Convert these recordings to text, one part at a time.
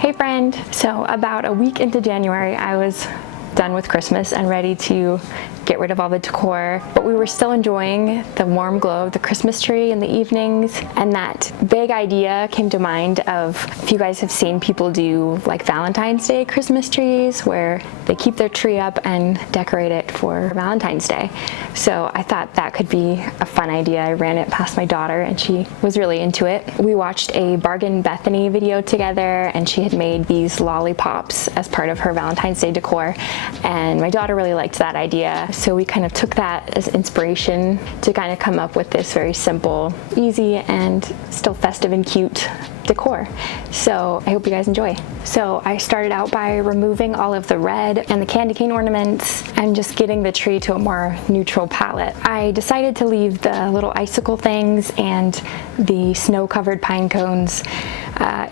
Hey friend! So about a week into January, I was done with Christmas and ready to get rid of all the decor, but we were still enjoying the warm glow of the Christmas tree in the evenings, and that vague idea came to mind of, if you guys have seen people do like Valentine's Day Christmas trees where they keep their tree up and decorate it for Valentine's Day. So I thought that could be a fun idea. I ran it past my daughter and she was really into it. We watched a Bargain Bethany video together and she had made these lollipops as part of her Valentine's Day decor, and my daughter really liked that idea. So we kind of took that as inspiration to kind of come up with this very simple, easy, and still festive and cute decor. So I hope you guys enjoy. So I started out by removing all of the red and the candy cane ornaments and just getting the tree to a more neutral palette. I decided to leave the little icicle things and the snow-covered pine cones.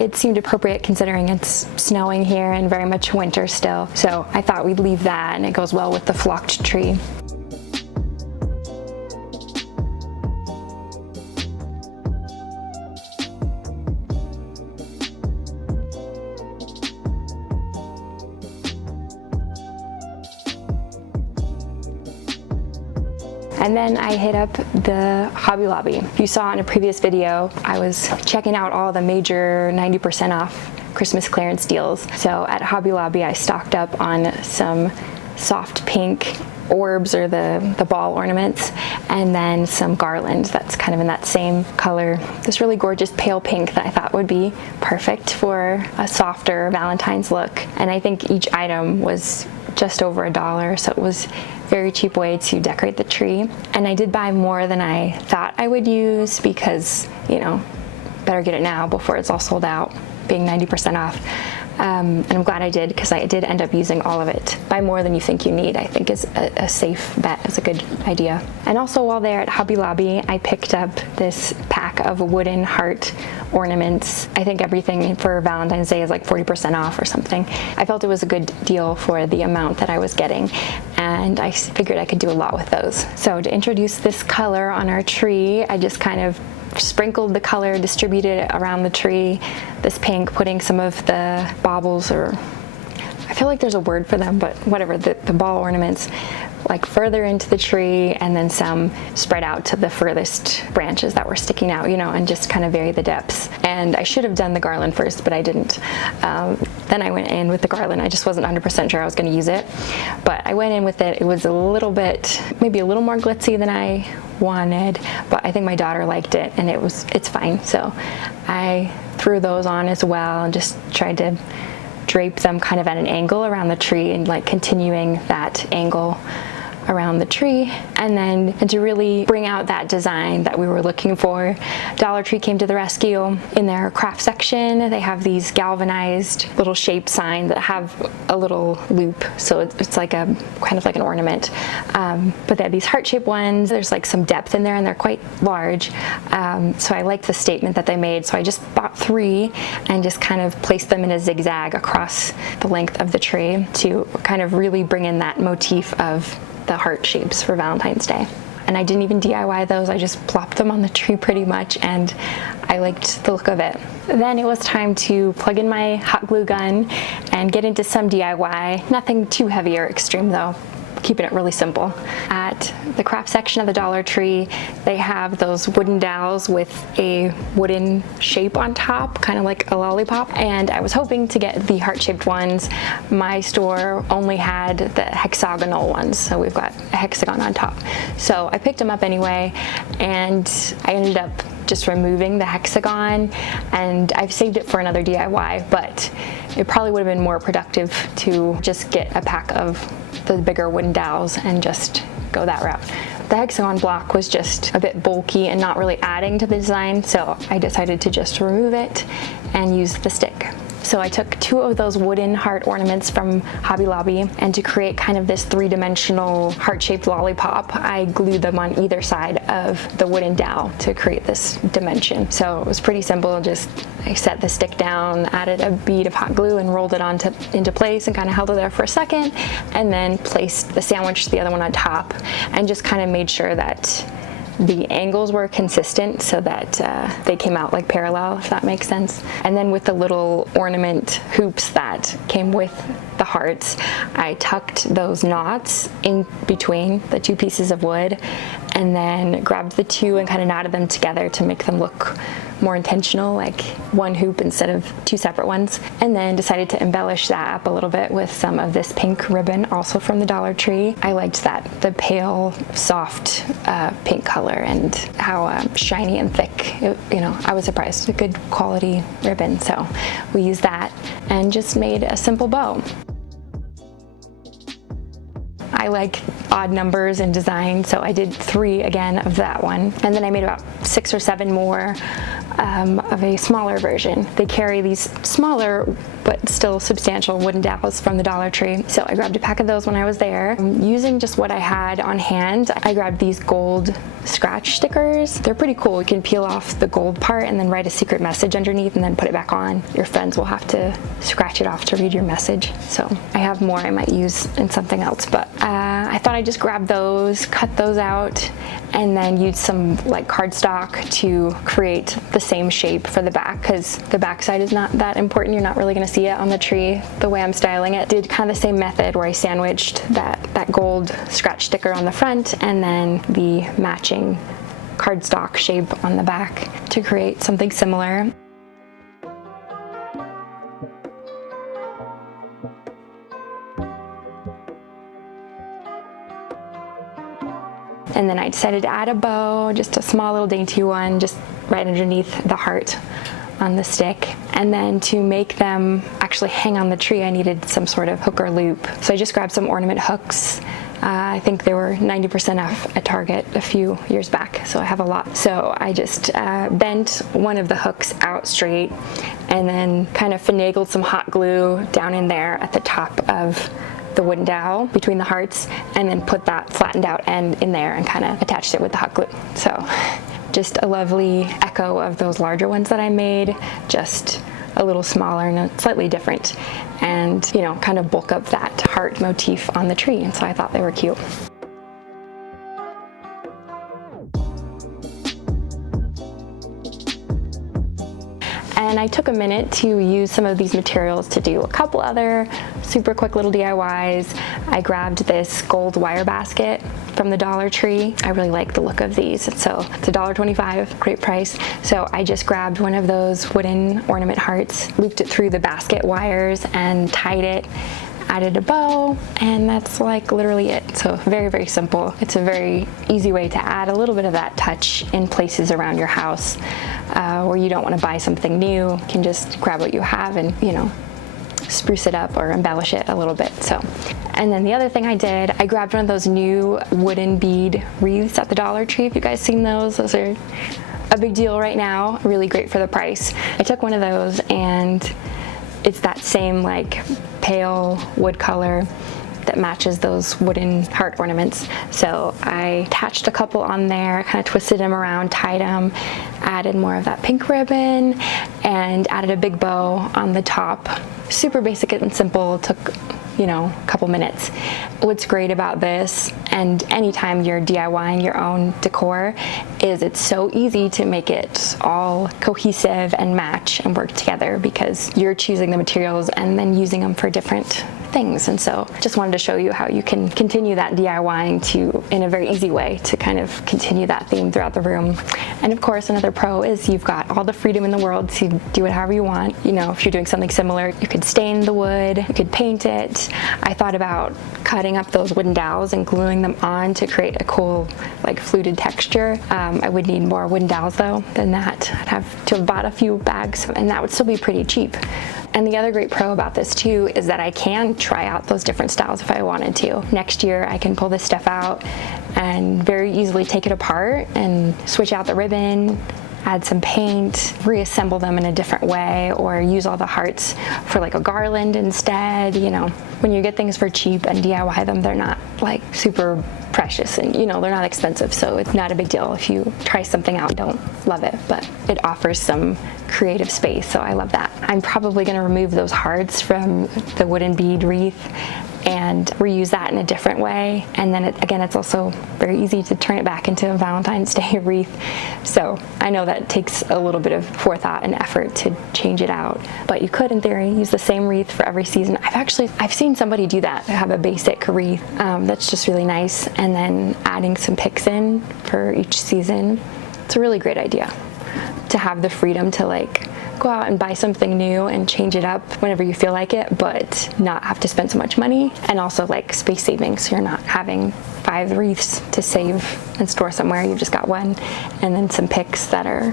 It seemed appropriate considering it's snowing here and very much winter still. So I thought we'd leave that, and it goes well with the flocked tree. And then I hit up the Hobby Lobby. If you saw in a previous video, I was checking out all the major 90% off Christmas clearance deals. So at Hobby Lobby, I stocked up on some soft pink orbs, or the ball ornaments, and then some garland that's kind of in that same color. This really gorgeous pale pink that I thought would be perfect for a softer Valentine's look. And I think each item was just over $1, so it was a very cheap way to decorate the tree. And I did buy more than I thought I would use because, you know, better get it now before it's all sold out, being 90% off. And I'm glad I did, because I did end up using all of it. Buy more than you think you need, I think, is a safe bet, is a good idea. And also while there at Hobby Lobby, I picked up this pack of wooden heart ornaments. I think everything for Valentine's Day is like 40% off or something. I felt it was a good deal for the amount that I was getting, and I figured I could do a lot with those. So to introduce this color on our tree, I just kind of sprinkled the color, distributed it around the tree, this pink, putting some of the baubles, or I feel like there's a word for them, but whatever, the ball ornaments, like further into the tree, and then some spread out to the furthest branches that were sticking out, you know, and just kind of vary the depths. And I should have done the garland first, but I didn't. Then I went in with the garland. I just wasn't 100% sure I was going to use it, but I went in with it. It was a little bit, maybe a little more glitzy than I wanted, but I think my daughter liked it, and it's fine. So I threw those on as well and just tried to drape them kind of at an angle around the tree, and like continuing that angle around the tree. And then to really bring out that design that we were looking for, Dollar Tree came to the rescue. In their craft section, they have these galvanized little shape signs that have a little loop, so it's like a kind of like an ornament. But they have these heart-shaped ones. There's like some depth in there, and they're quite large. So I liked the statement that they made, so I just bought 3 and just kind of placed them in a zigzag across the length of the tree to kind of really bring in that motif of the heart shapes for Valentine's Day. And I didn't even DIY those, I just plopped them on the tree pretty much, and I liked the look of it. Then it was time to plug in my hot glue gun and get into some DIY. Nothing too heavy or extreme though, keeping it really simple. At the craft section of the Dollar Tree, they have those wooden dowels with a wooden shape on top, kind of like a lollipop, and I was hoping to get the heart-shaped ones. My store only had the hexagonal ones, so we've got a hexagon on top. So I picked them up anyway, and I ended up just removing the hexagon, and I've saved it for another DIY, but it probably would have been more productive to just get a pack of the bigger wooden dowels and just go that route. The hexagon block was just a bit bulky and not really adding to the design, so I decided to just remove it and use the stick. So I took 2 of those wooden heart ornaments from Hobby Lobby, and to create kind of this 3-dimensional heart-shaped lollipop, I glued them on either side of the wooden dowel to create this dimension. So it was pretty simple. Just I set the stick down, added a bead of hot glue, and rolled it into place and kind of held it there for a second, and then placed the sandwich, the other one on top, and just kind of made sure that the angles were consistent so that they came out like parallel, if that makes sense. And then with the little ornament hoops that came with the hearts, I tucked those knots in between the two pieces of wood and then grabbed the two and kind of knotted them together to make them look more intentional, like one hoop instead of two separate ones. And then decided to embellish that up a little bit with some of this pink ribbon, also from the Dollar Tree. I liked that, the pale, soft pink color, and how shiny and thick, I was surprised. A good quality ribbon. So we used that and just made a simple bow. I like odd numbers in design, so I did 3 again of that one. And then I made about 6 or 7 more of a smaller version. They carry these smaller but still substantial wooden dowels from the Dollar Tree. So I grabbed a pack of those when I was there. Using just what I had on hand, I grabbed these gold scratch stickers. They're pretty cool. You can peel off the gold part and then write a secret message underneath and then put it back on. Your friends will have to scratch it off to read your message. So I have more I might use in something else, but I thought I'd just grab those, cut those out, and then use some like cardstock to create the same shape for the back, because the back side is not that important. You're not really going to see it on the tree the way I'm styling it. Did kind of the same method where I sandwiched that gold scratch sticker on the front and then the matching cardstock shape on the back to create something similar. And then I decided to add a bow, just a small little dainty one, just right underneath the heart on the stick. And then to make them actually hang on the tree, I needed some sort of hook or loop. So I just grabbed some ornament hooks. I think they were 90% off at Target a few years back, so I have a lot. So I just bent one of the hooks out straight and then kind of finagled some hot glue down in there at the top of the wooden dowel between the hearts, and then put that flattened out end in there and kind of attached it with the hot glue. So just a lovely echo of those larger ones that I made, just a little smaller and slightly different, and kind of bulk up that heart motif on the tree. And so I thought they were cute. And I took a minute to use some of these materials to do a couple other super quick little DIYs. I grabbed this gold wire basket from the Dollar Tree. I really like the look of these. So it's $1.25, great price. So I just grabbed one of those wooden ornament hearts, looped it through the basket wires and tied it, added a bow, and that's like literally it. So very, very simple. It's a very easy way to add a little bit of that touch in places around your house where you don't want to buy something new. You can just grab what you have and, spruce it up or embellish it a little bit. So, and then the other thing I did, I grabbed one of those new wooden bead wreaths at the Dollar Tree. If you guys seen those are a big deal right now. Really great for the price. I took one of those, and it's that same like pale wood color that matches those wooden heart ornaments. So I attached a couple on there, kind of twisted them around, tied them, added more of that pink ribbon, and added a big bow on the top. Super basic and simple, took a couple minutes. What's great about this, and anytime you're DIYing your own decor, is it's so easy to make it all cohesive and match and work together, because you're choosing the materials and then using them for different things. And so just wanted to show you how you can continue that DIYing in a very easy way to kind of continue that theme throughout the room. And of course, another pro is you've got all the freedom in the world to do it however you want. If you're doing something similar, you could stain the wood, you could paint it. I thought about cutting up those wooden dowels and gluing them on to create a cool, like, fluted texture. I would need more wooden dowels though than that. I'd have to have bought a few bags, and that would still be pretty cheap. And the other great pro about this too is that I can try out those different styles if I wanted to. Next year I can pull this stuff out and very easily take it apart and switch out the ribbon, add some paint, reassemble them in a different way, or use all the hearts for like a garland instead. When you get things for cheap and DIY them, they're not like super precious, and they're not expensive, so it's not a big deal if you try something out and don't love it, but it offers some creative space, so I love that. I'm probably going to remove those hearts from the wooden bead wreath and reuse that in a different way. And then again, it's also very easy to turn it back into a Valentine's Day wreath. So I know that takes a little bit of forethought and effort to change it out, but you could in theory use the same wreath for every season. I've seen somebody do that, have a basic wreath that's just really nice, and then adding some picks in for each season. It's a really great idea to have the freedom to like go out and buy something new and change it up whenever you feel like it, but not have to spend so much money, and also like space saving, so you're not having 5 wreaths to save and store somewhere. You've just got one, and then some picks that are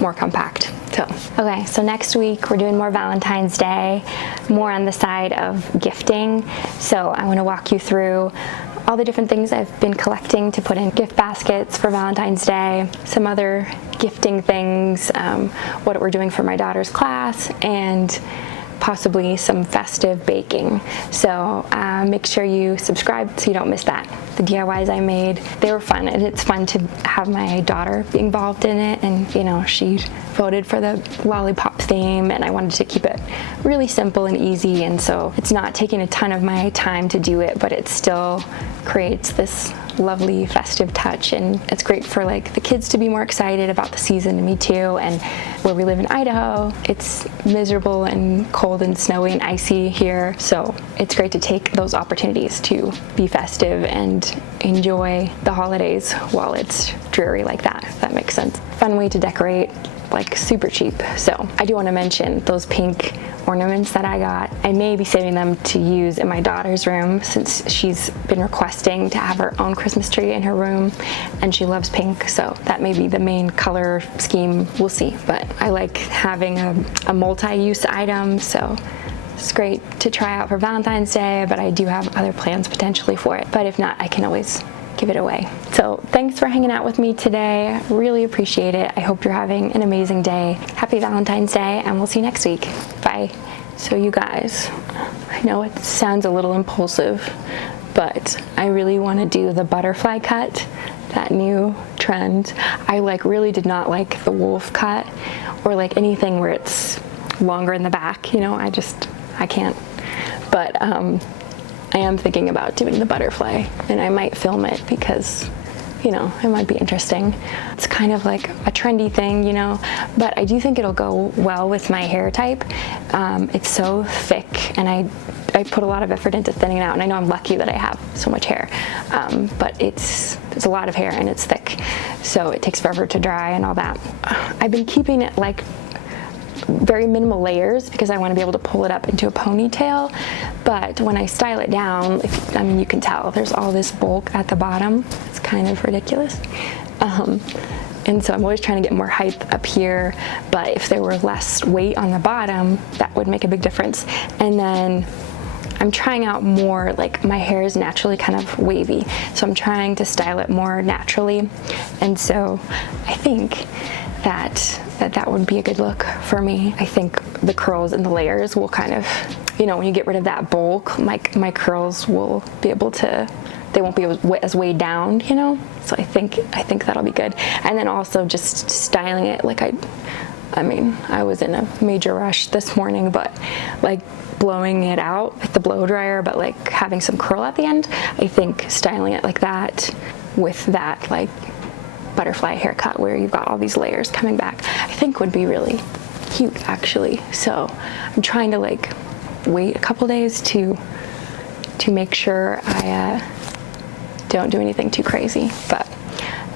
more compact. So, okay, so next week we're doing more Valentine's Day, more on the side of gifting. So I want to walk you through all the different things I've been collecting to put in gift baskets for Valentine's Day, some other gifting things, what we're doing for my daughter's class, and possibly some festive baking. So make sure you subscribe so you don't miss that. The DIYs I made, they were fun, and it's fun to have my daughter be involved in it, and you know, she voted for the lollipop theme, and I wanted to keep it really simple and easy, and so it's not taking a ton of my time to do it, but it still creates this lovely festive touch, and it's great for like the kids to be more excited about the season, and me too. And where we live in Idaho, it's miserable and cold and snowy and icy here, so it's great to take those opportunities to be festive and enjoy the holidays while it's dreary like that, if that makes sense. Fun way to decorate, like super cheap. So I do want to mention those pink ornaments that I got. I may be saving them to use in my daughter's room, since she's been requesting to have her own Christmas tree in her room, and she loves pink, so that may be the main color scheme. We'll see, but I like having a multi-use item, so it's great to try out for Valentine's Day, but I do have other plans potentially for it. But if not, I can always give it away. So thanks for hanging out with me today. Really appreciate it. I hope you're having an amazing day. Happy Valentine's Day, and we'll see you next week. Bye. So you guys, I know it sounds a little impulsive, but I really want to do the butterfly cut, that new trend. I like really did not like the wolf cut, or like anything where it's longer in the back, you know, I can't. But I am thinking about doing the butterfly, and I might film it because, you know, it might be interesting. It's kind of like a trendy thing, you know, but I do think it'll go well with my hair type. It's so thick, and I put a lot of effort into thinning it out, and I know I'm lucky that I have so much hair, but it's a lot of hair and it's thick, so it takes forever to dry and all that. I've been keeping it like very minimal layers because I want to be able to pull it up into a ponytail, but when I style it down, I mean, you can tell there's all this bulk at the bottom. It's kind of ridiculous. And so I'm always trying to get more height up here, but if there were less weight on the bottom, that would make a big difference. And then I'm trying out more, like my hair is naturally kind of wavy, so I'm trying to style it more naturally, and so I think that would be a good look for me. I think the curls and the layers will kind of, you know, when you get rid of that bulk, my curls will be able to, they won't be as weighed down, you know? So I think that'll be good. And then also just styling it, like I mean, I was in a major rush this morning, but like blowing it out with the blow dryer, but like having some curl at the end, I think styling it like that with that like butterfly haircut where you've got all these layers coming back, I think would be really cute actually. So I'm trying to like wait a couple days to make sure I don't do anything too crazy, but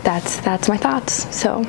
that's my thoughts. So